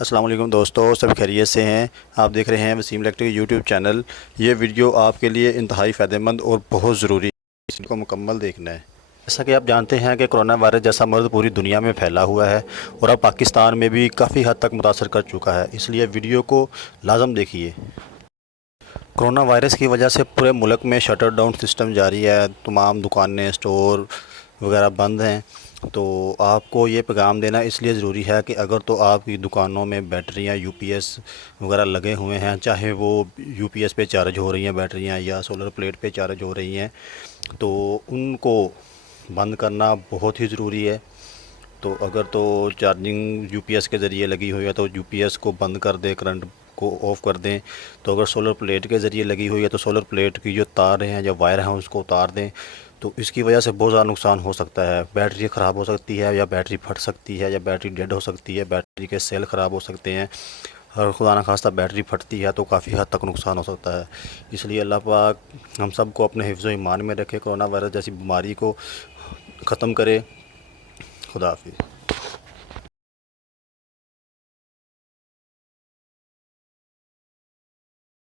السلام علیکم دوستو، سب خیریت سے ہیں؟ آپ دیکھ رہے ہیں وسیم الیکٹرک یوٹیوب چینل۔ یہ ویڈیو آپ کے لیے انتہائی فائدہ مند اور بہت ضروری ہے، اس کو مکمل دیکھنا ہے۔ جیسا کہ آپ جانتے ہیں کہ کرونا وائرس جیسا مرض پوری دنیا میں پھیلا ہوا ہے اور اب پاکستان میں بھی کافی حد تک متاثر کر چکا ہے، اس لیے ویڈیو کو لازم دیکھیے۔ کرونا وائرس کی وجہ سے پورے ملک میں شٹر ڈاؤن سسٹم جاری ہے، تمام دکانیں، اسٹور وغیرہ بند ہیں۔ تو آپ کو یہ پیغام دینا اس لیے ضروری ہے کہ اگر تو آپ کی دکانوں میں بیٹریاں یو پی ایس وغیرہ لگے ہوئے ہیں، چاہے وہ یو پی ایس پہ چارج ہو رہی ہیں بیٹریاں یا سولر پلیٹ پہ چارج ہو رہی ہیں، تو ان کو بند کرنا بہت ہی ضروری ہے۔ تو اگر تو چارجنگ یو پی ایس کے ذریعے لگی ہوئی ہے تو یو پی ایس کو بند کر دیں، کرنٹ کو آف کر دیں۔ تو اگر سولر پلیٹ کے ذریعے لگی ہوئی ہے تو سولر پلیٹ کی جو تار ہیں یا وائر ہیں اس کو اتار دیں۔ تو اس کی وجہ سے بہت زیادہ نقصان ہو سکتا ہے، بیٹری خراب ہو سکتی ہے یا بیٹری پھٹ سکتی ہے یا بیٹری ڈیڈ ہو سکتی ہے، بیٹری کے سیل خراب ہو سکتے ہیں، اور خدا نخواستہ بیٹری پھٹتی ہے تو کافی حد تک نقصان ہو سکتا ہے۔ اس لیے اللہ پاک ہم سب کو اپنے حفظ و ایمان میں رکھے، کرونا وائرس جیسی بیماری کو ختم کرے۔ خدا حافظ۔